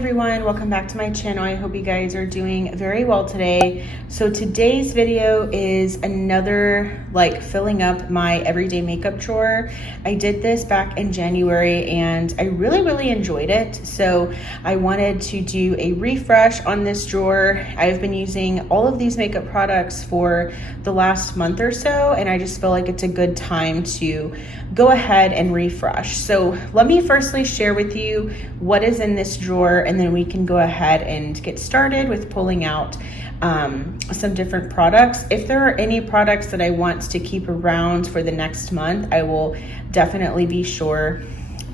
everyone, welcome back to my channel. I hope you guys are doing very well today. So today's video is another filling up my everyday makeup drawer. I did this back in January and I really enjoyed it. So I wanted to do a refresh on this drawer. I've been using all of these makeup products for the last month or so, and I just feel like it's a good time to go ahead and refresh. So let me firstly share with you what is in this drawer, and then we can go ahead and get started with pulling out some different products. If there are any products that I want to keep around for the next month, I will definitely be sure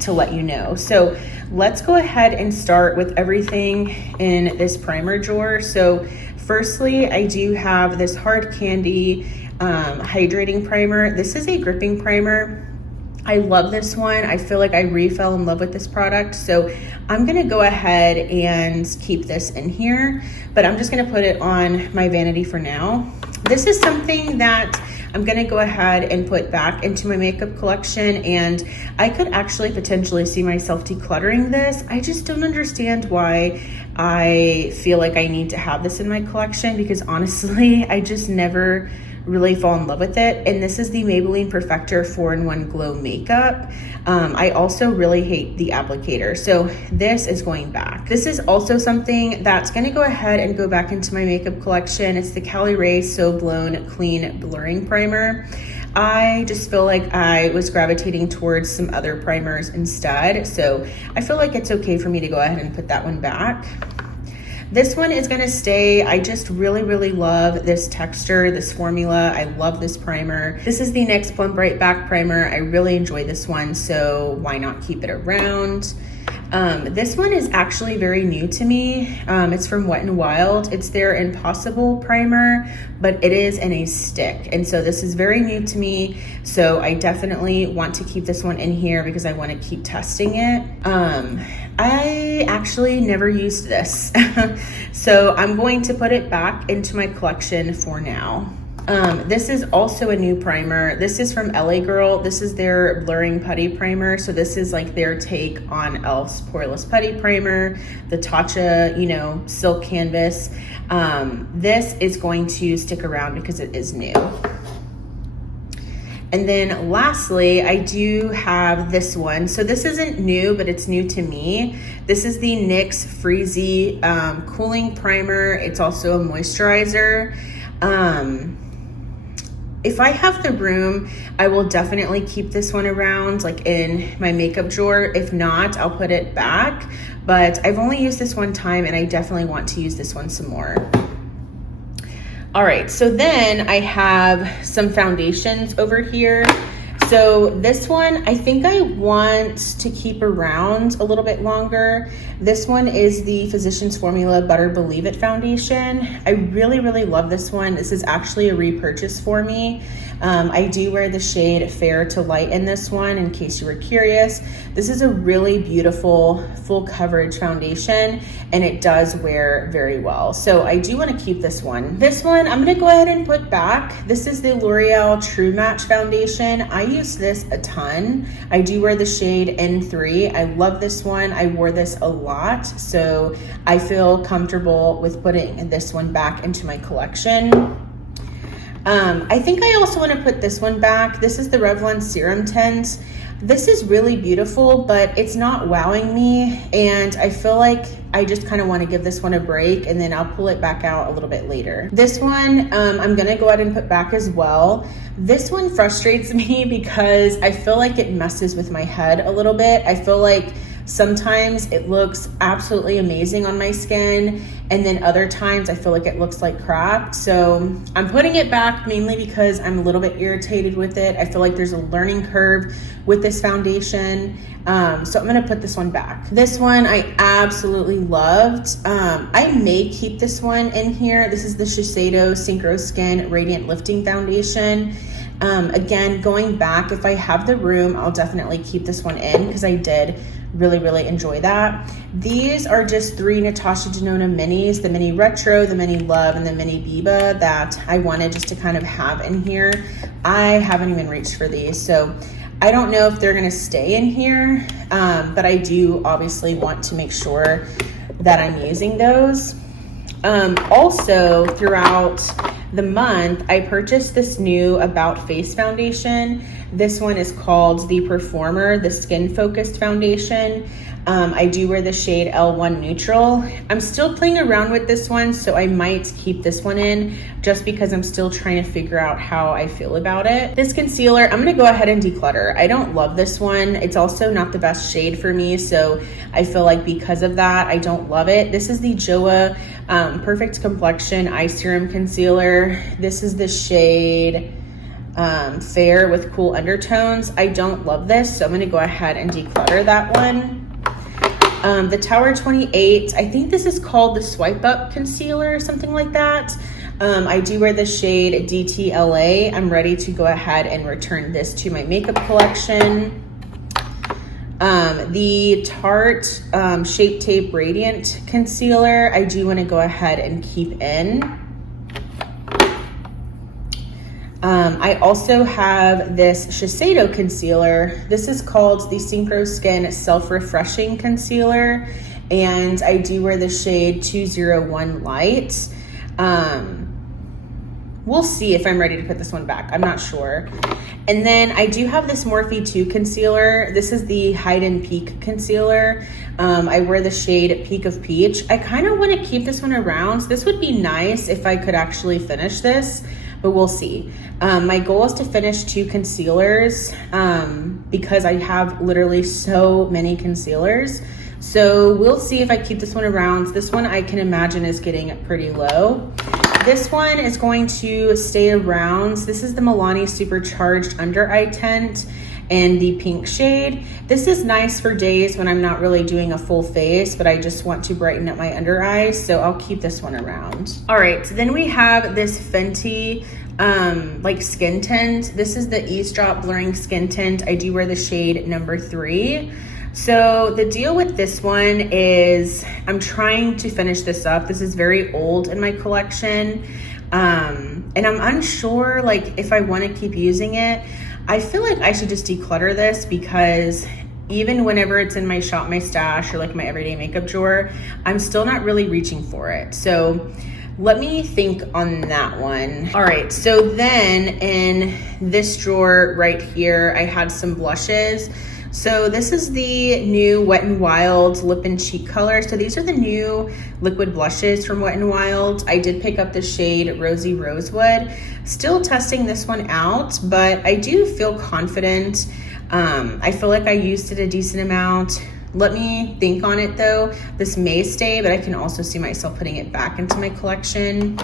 to let you know. So let's go ahead and start with everything in this primer drawer. So firstly, I do have this Hard Candy hydrating primer. This is a gripping primer. I love this one. I feel like I fell in love with this product. So I'm gonna go ahead and keep this in here, but I'm just gonna put it on my vanity for now. This is something that I'm gonna go ahead and put back into my makeup collection, and I could actually potentially see myself decluttering this. I just don't understand why I feel like I need to have this in my collection, because honestly, I just never really fall in love with it. And this is the Maybelline Perfector 4-in-1 Glow Makeup. I also really hate the applicator, so this is going back. This is also something that's gonna go ahead and go back into my makeup collection. It's the Caliray So Blown Clean Blurring Primer. I just feel like I was gravitating towards some other primers instead, so I feel like it's okay for me to go ahead and put that one back. This one is gonna stay. I just really love this texture, this formula. I love this primer. This is the NYX Plum Bright Back Primer. I really enjoy this one, so why not keep it around? This one is actually very new to me. It's from Wet n Wild. It's their Impossible Primer, but it is in a stick. And so this is very new to me. So I definitely want to keep this one in here because I want to keep testing it. I actually never used this. So I'm going to put it back into my collection for now. This is also a new primer. This is from LA Girl. This is their Blurring Putty Primer. So this is like their take on e.l.f.'s Poreless Putty Primer, the Tatcha, silk canvas. This is going to stick around because it is new. And then lastly, I do have this one. So this isn't new, but it's new to me. This is the NYX Freezy Cooling Primer. It's also a moisturizer. If I have the room, I will definitely keep this one around, in my makeup drawer. If not, I'll put it back. But I've only used this one time, and I definitely want to use this one some more. All right, so then I have some foundations over here. So this one, I think I want to keep around a little bit longer. This one is the Physicians Formula Butter Believe It Foundation. I really love this one. This is actually a repurchase for me. I do wear the shade Fair to Light in this one, in case you were curious. This is a really beautiful full coverage foundation, and it does wear very well. So I do want to keep this one. This one I'm going to go ahead and put back. This is the L'Oreal True Match Foundation. I use this a ton. I do wear the shade N3. I love this one. I wore this a lot, so I feel comfortable with putting this one back into my collection. I think I also want to put this one back. This is the Revlon Serum Tint. This is really beautiful, but it's not wowing me, and I feel like I just kind of want to give this one a break, and then I'll pull it back out a little bit later. This one, I'm gonna go ahead and put back as well. This one frustrates me because I feel like it messes with my head a little bit. I feel like sometimes it looks absolutely amazing on my skin, and then other times I feel like it looks like crap. So I'm putting it back mainly because I'm a little bit irritated with it. I feel like there's a learning curve with this foundation. So I'm gonna put this one back. This one I absolutely loved. I may keep this one in here. This is the Shiseido Synchro Skin Radiant Lifting Foundation. Again, going back, if I have the room, I'll definitely keep this one in because I did really enjoy that. These are just 3 Natasha Denona minis, the mini retro, the mini love, and the mini Biba that I wanted just to kind of have in here. I haven't even reached for these, so I don't know if they're gonna stay in here, but I do obviously want to make sure that I'm using those. Also, throughout the month, I purchased this new About Face foundation. This one is called the Performer, the Skin Focused Foundation. I do wear the shade L1 Neutral. I'm still playing around with this one, so I might keep this one in just because I'm still trying to figure out how I feel about it. This concealer, I'm gonna go ahead and declutter. I don't love this one. It's also not the best shade for me, so I feel like because of that, I don't love it. This is the JOAH Perfect Complexion Eye Serum Concealer. This is the shade Fair with Cool Undertones. I don't love this, so I'm gonna go ahead and declutter that one. The Tower 28, I think this is called the Swipe Up Concealer or something like that. I do wear the shade DTLA. I'm ready to go ahead and return this to my makeup collection. The Tarte Shape Tape Radiant Concealer, I do want to go ahead and keep in. I also have this Shiseido concealer. This is called the Synchro Skin Self-Refreshing Concealer, and I do wear the shade 201 Light. We'll see if I'm ready to put this one back. I'm not sure. And then I do have this Morphe 2 concealer. This is the Hide and Peak concealer. I wear the shade Peak of Peach. I kind of want to keep this one around. This would be nice if I could actually finish this, but we'll see. My goal is to finish 2 concealers because I have literally so many concealers. So we'll see if I keep this one around. This one I can imagine is getting pretty low. This one is going to stay around. This is the Milani Supercharged Under Eye Tint in the pink shade. This is nice for days when I'm not really doing a full face, but I just want to brighten up my under eyes, so I'll keep this one around. All right, so then we have this Fenty like skin tint. This is the Eavesdrop Blurring Skin Tint. I do wear the shade number 3. So the deal with this one is I'm trying to finish this up. This is very old in my collection. And I'm unsure like if I want to keep using it. I feel like I should just declutter this because even whenever it's in my Shop My Stash or like my everyday makeup drawer, I'm still not really reaching for it. So let me think on that one. All right, so then in this drawer right here, I had some blushes. So this is the new Wet n Wild Lip and Cheek color. So these are the new liquid blushes from Wet n Wild. I did pick up the shade Rosy Rosewood. Still testing this one out, but I do feel confident. I feel like I used it a decent amount. Let me think on it though. This may stay, but I can also see myself putting it back into my collection.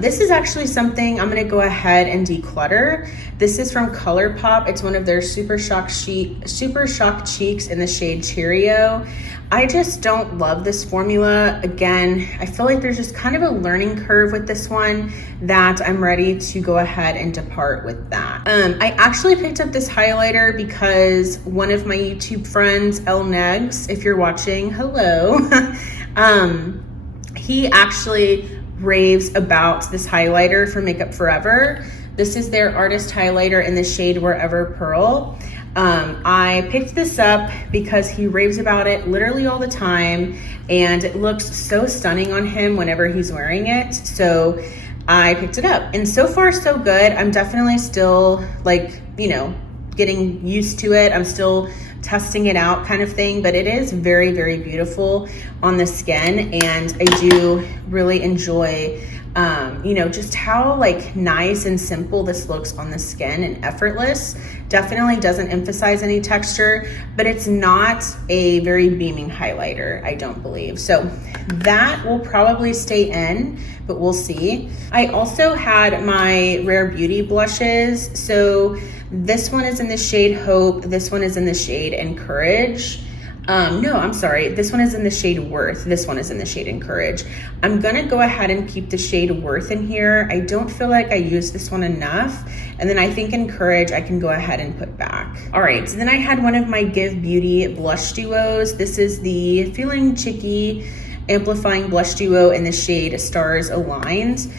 This is actually something I'm gonna go ahead and declutter. This is from ColourPop. It's one of their Super Shock Cheeks in the shade Cheerio. I just don't love this formula. Again, I feel like there's just kind of a learning curve with this one that I'm ready to go ahead and depart with that. I actually picked up this highlighter because one of my YouTube friends, El Negs, if you're watching, hello. He actually raves about this highlighter from Makeup Forever. This is their artist highlighter in the shade Wherever Pearl. I picked this up because he raves about it literally all the time, and it looks so stunning on him whenever he's wearing it. So I picked it up, and so far so good. I'm definitely still like, you know, getting used to it. I'm still testing it out kind of thing, but it is very, very beautiful on the skin, and I do really enjoy you know, just how like nice and simple this looks on the skin and effortless. Definitely doesn't emphasize any texture, but it's not a very beaming highlighter, I don't believe. So that will probably stay in, but we'll see. I also had my Rare Beauty blushes. So this one is in the shade Hope. This one is in the shade Encourage. No, I'm sorry. This one is in the shade Worth. This one is in the shade Encourage. I'm gonna go ahead and keep the shade Worth in here. I don't feel like I used this one enough. And then I think Encourage I can go ahead and put back. All right, so then I had one of my Give Beauty blush duos. This is the Feeling Chicky Amplifying Blush Duo in the shade Stars Aligned.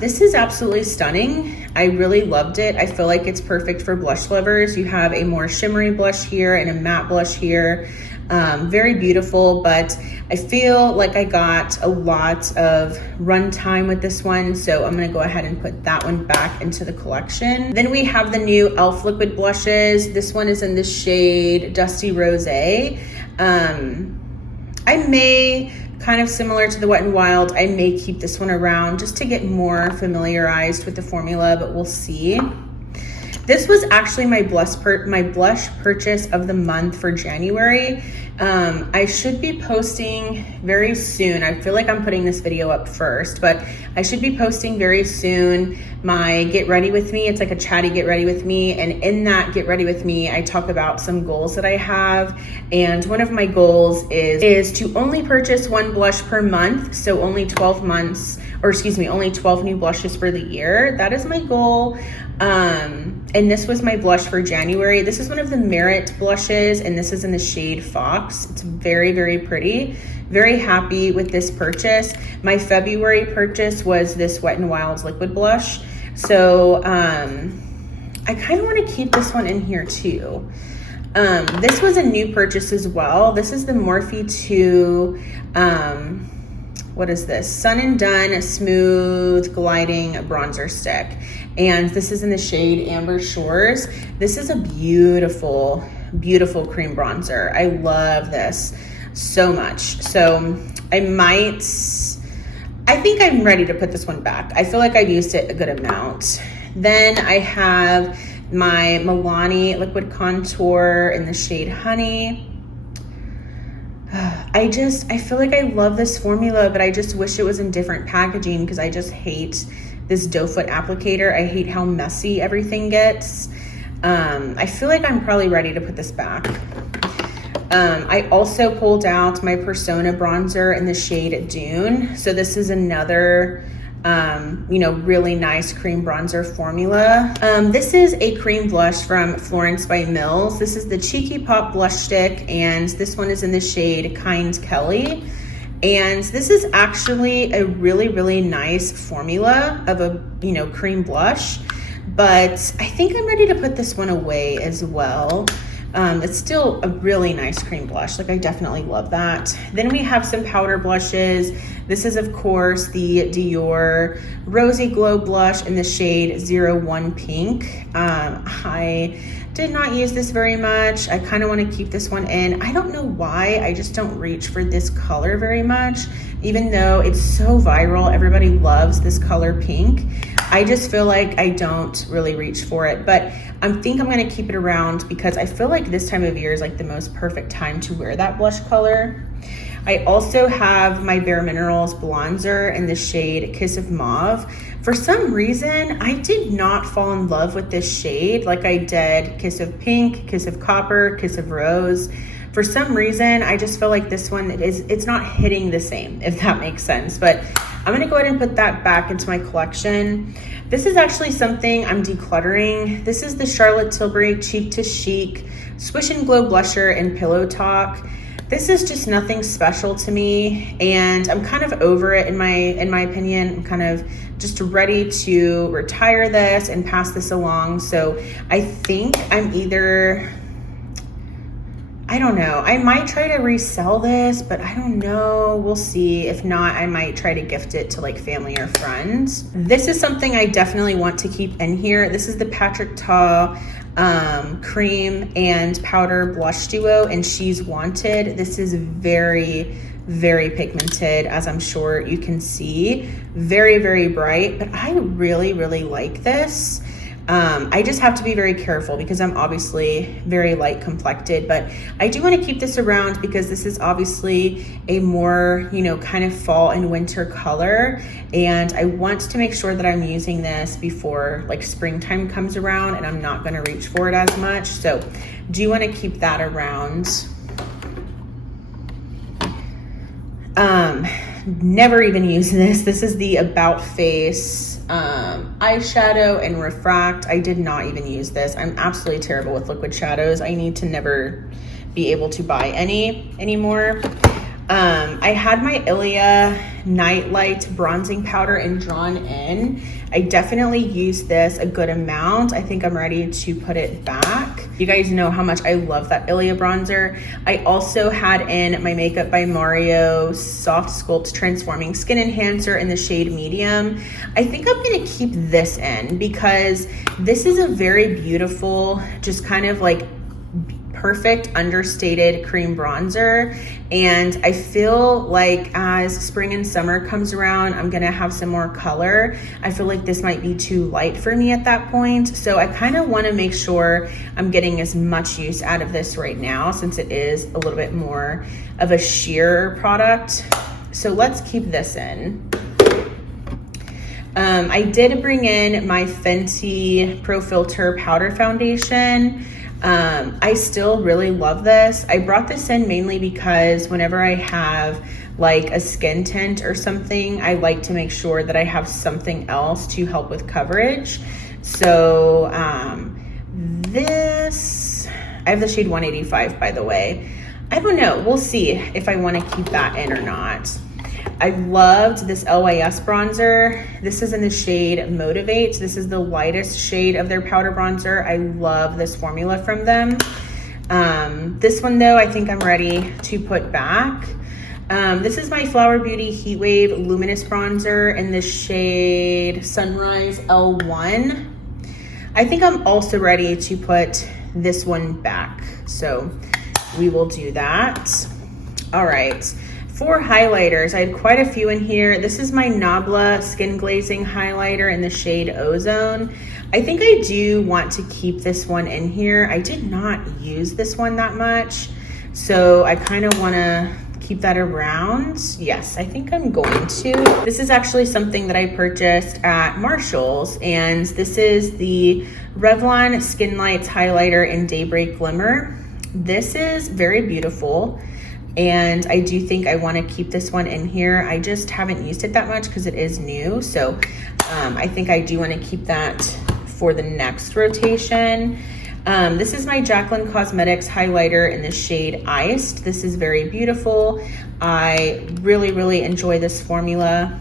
This is absolutely stunning. I really loved it. I feel like it's perfect for blush lovers. You have a more shimmery blush here and a matte blush here. Very beautiful, but I feel like I got a lot of run time with this one, so I'm gonna go ahead and put that one back into the collection. Then we have the new e.l.f. liquid blushes. This one is in the shade Dusty Rosé. I may, kind of similar to the Wet n Wild, I may keep this one around just to get more familiarized with the formula, but we'll see. This was actually my blush purchase of the month for January. I should be posting very soon. I feel like I'm putting this video up first, but I should be posting very soon my Get Ready With Me. It's like a chatty Get Ready With Me. And in that Get Ready With Me, I talk about some goals that I have. And one of my goals is to only purchase one blush per month. So only 12 months, or excuse me, only 12 new blushes for the year. That is my goal. And this was my blush for January. This is one of the Merit blushes, and this is in the shade Fox. It's very, very pretty. Very happy with this purchase. My February purchase was this Wet n Wild's liquid blush. So I kind of want to keep this one in here too. This was a new purchase as well. This is the Morphe 2, what is this? Sun and Done Smooth Gliding Bronzer Stick. And this is in the shade Amber Shores. This is a beautiful, beautiful cream bronzer. I love this so much. So I think I'm ready to put this one back. I feel like I've used it a good amount. Then I have my Milani Liquid Contour in the shade Honey. I feel like I love this formula, but I just wish it was in different packaging because I just hate this doe foot applicator. I hate how messy everything gets. I feel like I'm probably ready to put this back. I also pulled out my Persona bronzer in the shade Dune. So this is another, really nice cream bronzer formula. This is a cream blush from Florence by Mills. This is the Cheeky Pop blush stick, and this one is in the shade Kind Kelly. And this is actually a really, really nice formula of a, cream blush, but I think I'm ready to put this one away as well. It's still a really nice cream blush. Like, I definitely love that. Then we have some powder blushes. This is, of course, the Dior Rosy Glow blush in the shade 01 Pink. I did not use this very much. I kind of want to keep this one in. I don't know why. I just don't reach for this color very much, even though it's so viral. Everybody loves this color pink. I just feel like I don't really reach for it, but I think I'm going to keep it around because I feel like this time of year is like the most perfect time to wear that blush color. I also have my Bare Minerals bronzer in the shade Kiss of Mauve. For some reason, I did not fall in love with this shade like I did Kiss of Pink, Kiss of Copper, Kiss of Rose. For some reason, I just feel like this one it's not hitting the same, if that makes sense. But I'm gonna go ahead and put that back into my collection. This is actually something I'm decluttering. This is the Charlotte Tilbury Cheek to Chic Swish and Glow Blusher in Pillow Talk. This is just nothing special to me, and I'm kind of over it in my opinion. I'm kind of just ready to retire this and pass this along. So I think I'm either, I don't know, I might try to resell this, but I don't know, we'll see. If not, I might try to gift it to like family or friends. This is something I definitely want to keep in here. This is the Patrick Ta cream and powder blush duo, and She's Wanted. This is very, very pigmented, as I'm sure you can see. Very, very bright, but I really, really like this. I just have to be very careful because I'm obviously very light complected, but I do want to keep this around because this is obviously a more, kind of fall and winter color. And I want to make sure that I'm using this before like springtime comes around and I'm not going to reach for it as much. So do you want to keep that around? Never even use this. This is the About Face eyeshadow and Refract. I did not even use this. I'm absolutely terrible with liquid shadows. I need to never be able to buy any anymore. I had my Ilia Nightlight bronzing powder in Drawn In. I definitely used this a good amount. I think I'm ready to put it back. You guys know how much I love that Ilia bronzer. I also had in my Makeup by Mario Soft Sculpt Transforming Skin Enhancer in the shade Medium. I think I'm gonna keep this in because this is a very beautiful, just kind of like perfect understated cream bronzer, and I feel like as spring and summer comes around, I'm gonna have some more color. I feel like this might be too light for me at that point, so I kind of want to make sure I'm getting as much use out of this right now since it is a little bit more of a sheer product. So let's keep this in. I did bring in my Fenty Pro Filter Powder Foundation. I still really love this. I brought this in mainly because whenever I have like a skin tint or something, I like to make sure that I have something else to help with coverage. So this, I have the shade 185, by the way. I don't know, we'll see if I want to keep that in or not. I loved this LYS bronzer. This is in the shade Motivate. This is the lightest shade of their powder bronzer. I love this formula from them. This one though, I think I'm ready to put back. This is my Flower Beauty Heat Wave Luminous Bronzer in the shade Sunrise L1. I think I'm also ready to put this one back. So we will do that. All right. For highlighters, I had quite a few in here. This is my Nabla Skin Glazing Highlighter in the shade Ozone. I think I do want to keep this one in here. I did not use this one that much, so I kind of want to keep that around. Yes, I think I'm going to. This is actually something that I purchased at Marshall's, and this is the Revlon Skin Lights Highlighter in Daybreak Glimmer. This is very beautiful, and I do think I want to keep this one in here. I just haven't used it that much because it is new, so I think I do want to keep that for the next rotation. This is my Jaclyn Cosmetics highlighter in the shade Iced. This is very beautiful. I really enjoy this formula.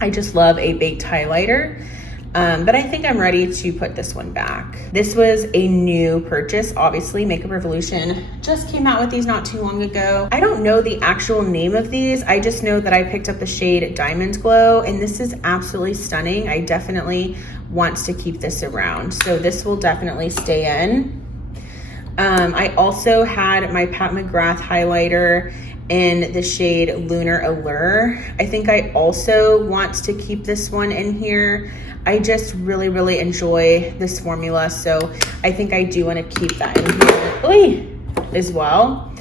I just love a baked highlighter. But I think I'm ready to put this one back. This was a new purchase. Obviously, Makeup Revolution just came out with these not too long ago. I don't know the actual name of these. I just know that I picked up the shade Diamond Glow, and this is absolutely stunning. I definitely want to keep this around. So this will definitely stay in. I also had my Pat McGrath highlighter in the shade Lunar Allure. I think I also want to keep this one in here. I just really enjoy this formula, so I think I do want to keep that in here as well.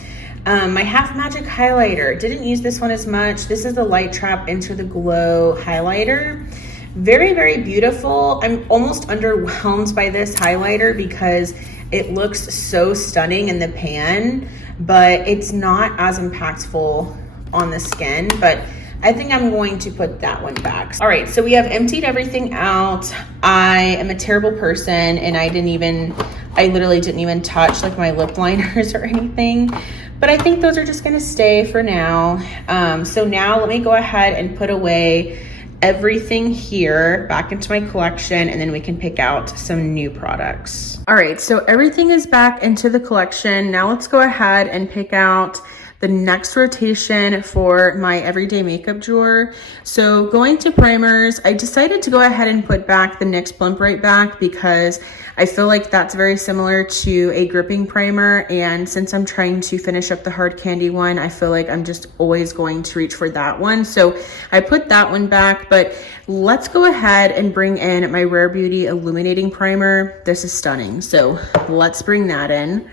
My Half Magic highlighter, didn't use this one as much. This is the Light Trap Enter the Glow highlighter. Very beautiful. I'm almost underwhelmed by this highlighter because it looks so stunning in the pan, but it's not as impactful on the skin. But I think I'm going to put that one back. All right, so we have emptied everything out. I am a terrible person, and I literally didn't even touch like my lip liners or anything, but I think those are just gonna stay for now. So now let me go ahead and put away everything here back into my collection, and then we can pick out some new products. All right, so everything is back into the collection. Now let's go ahead and pick out the next rotation for my everyday makeup drawer. So going to primers, I decided to go ahead and put back the NYX Plump Right Back because I feel like that's very similar to a gripping primer, and since I'm trying to finish up the hard candy one, I feel like I'm just always going to reach for that one. So I put that one back, but let's go ahead and bring in my Rare Beauty Illuminating Primer. This is stunning, so let's bring that in.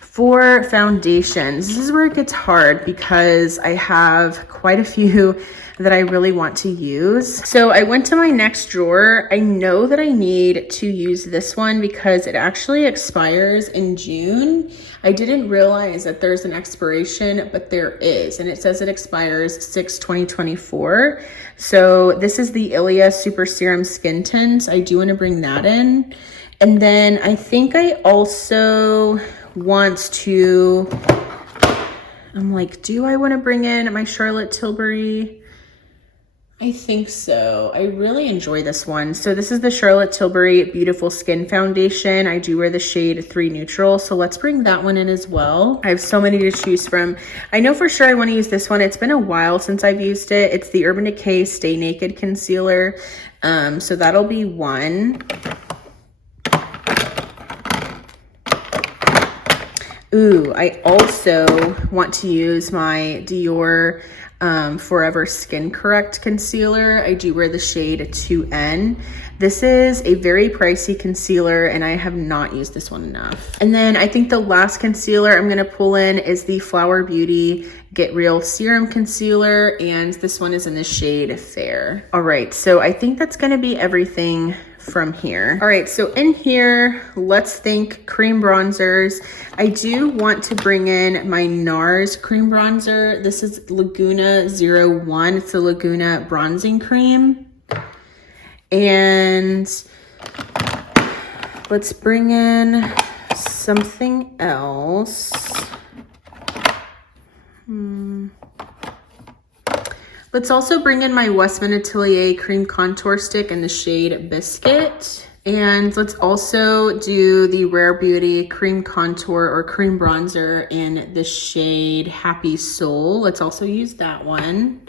For foundations, this is where it gets hard because I have quite a few that I really want to use. So I went to my next drawer. I know that I need to use this one because it actually expires in June. I didn't realize that there's an expiration, but there is, and it says it expires 6/2024. So this is the Ilia Super Serum Skin Tint. I do want to bring that in. And then I think I also want to, I'm like, do I want to bring in my Charlotte Tilbury I think so. I really enjoy this one. So this is the Charlotte Tilbury Beautiful Skin Foundation. I do wear the shade 3 Neutral. So let's bring that one in as well. I have so many to choose from. I know for sure I want to use this one. It's been a while since I've used it. It's the Urban Decay Stay Naked Concealer. So that'll be one. Ooh, I also want to use my Dior Forever Skin Correct Concealer. I do wear the shade 2N. This is a very pricey concealer and I have not used this one enough. And then I think the last concealer I'm gonna pull in is the Flower Beauty Get Real Serum Concealer, and this one is in the shade Fair. All right, so I think that's gonna be everything from here. All right, so in here, let's think cream bronzers. I do want to bring in my NARS cream bronzer. This is Laguna 01. It's a Laguna bronzing cream. And let's bring in something else. Let's also bring in my Westman Atelier cream contour stick in the shade Biscuit. And let's also do the Rare Beauty cream contour or cream bronzer in the shade Happy Soul. Let's also use that one.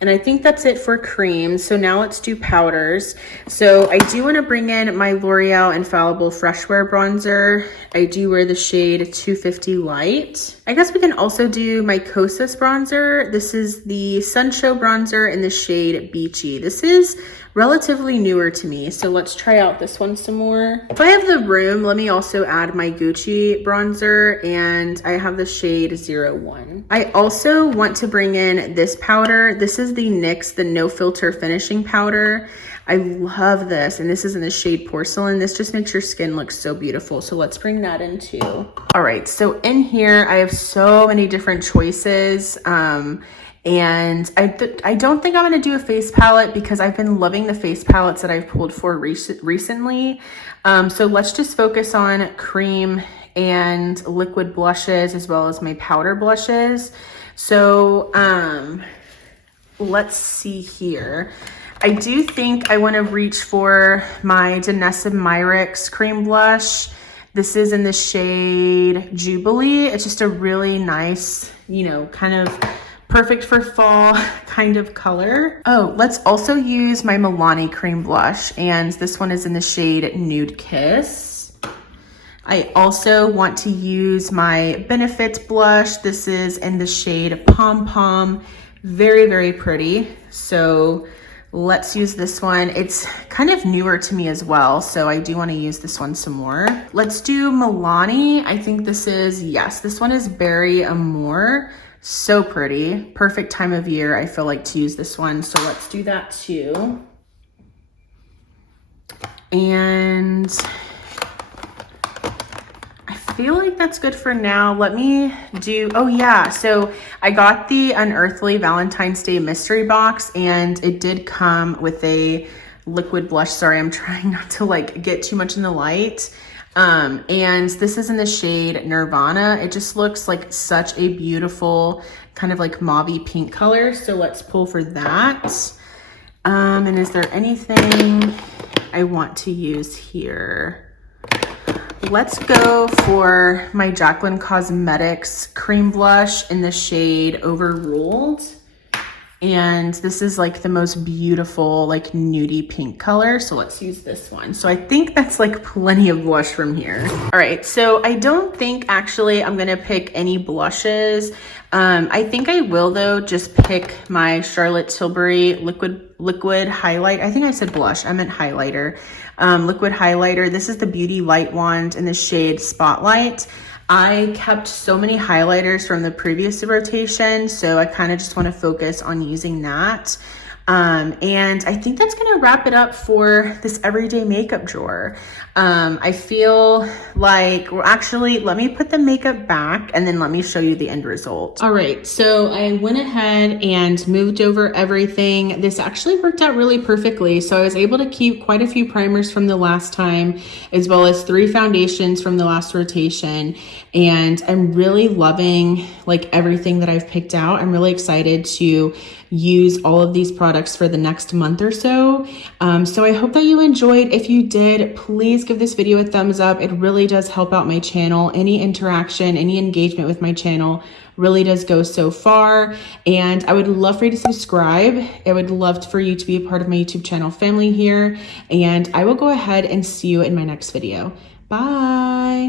And I think that's it for cream. So now let's do powders. So I do want to bring in my L'Oreal Infallible Fresh Wear Bronzer. I do wear the shade 250 Light. I guess we can also do my Kosas bronzer. This is the Sun Show bronzer in the shade Beachy. This is relatively newer to me, so let's try out this one some more. If I have the room, let me also add my Gucci bronzer, and I have the shade 01. I also want to bring in this powder. This is the NYX, the No Filter Finishing Powder. I love this, and this is in the shade Porcelain. This just makes your skin look so beautiful, so let's bring that in too. All right, so in here, I have so many different choices. And I don't think I'm going to do a face palette because I've been loving the face palettes that I've pulled for recently. So let's just focus on cream and liquid blushes as well as my powder blushes. So let's see here. I do think I want to reach for my Danessa Myricks cream blush. This is in the shade Jubilee. It's just a really nice, you know, kind of perfect for fall kind of color. Oh, let's also use my Milani cream blush, and this one is in the shade Nude Kiss. I also want to use my Benefit blush. This is in the shade Pom Pom. Very, very pretty. So let's use this one. It's kind of newer to me as well, so I do want to use this one some more. Let's do Milani. I think this is, yes, this one is Berry Amour. So pretty. Perfect time of year, I feel like, to use this one. So let's do that too. And I feel like that's good for now. Let me do, oh yeah. So I got the Unearthly Valentine's Day mystery box, and it did come with a liquid blush. Sorry, I'm trying not to like get too much in the light. And this is in the shade Nirvana. It just looks like such a beautiful kind of like mauvey pink color. So let's pull for that. And is there anything I want to use here? Let's go for my Jaclyn Cosmetics cream blush in the shade Overruled. And this is like the most beautiful, like nudie pink color. So let's use this one. So I think that's like plenty of blush from here. All right, so I don't think actually I'm gonna pick any blushes. I think I will though just pick my Charlotte Tilbury liquid highlight. I think I said blush, I meant highlighter. Liquid highlighter. This is the Beauty Light Wand in the shade Spotlight. I kept so many highlighters from the previous rotation, so I kind of just want to focus on using that. And I think that's going to wrap it up for this everyday makeup drawer. I feel like, well, actually, let me put the makeup back and then let me show you the end result. All right, so I went ahead and moved over everything. This actually worked out really perfectly. So I was able to keep quite a few primers from the last time, as well as 3 foundations from the last rotation. And I'm really loving like everything that I've picked out. I'm really excited to use all of these products products for the next month or so. So I hope that you enjoyed. If you did, please give this video a thumbs up. It really does help out my channel. Any interaction, any engagement with my channel really does go so far. And I would love for you to subscribe. I would love for you to be a part of my YouTube channel family here. And I will go ahead and see you in my next video. Bye.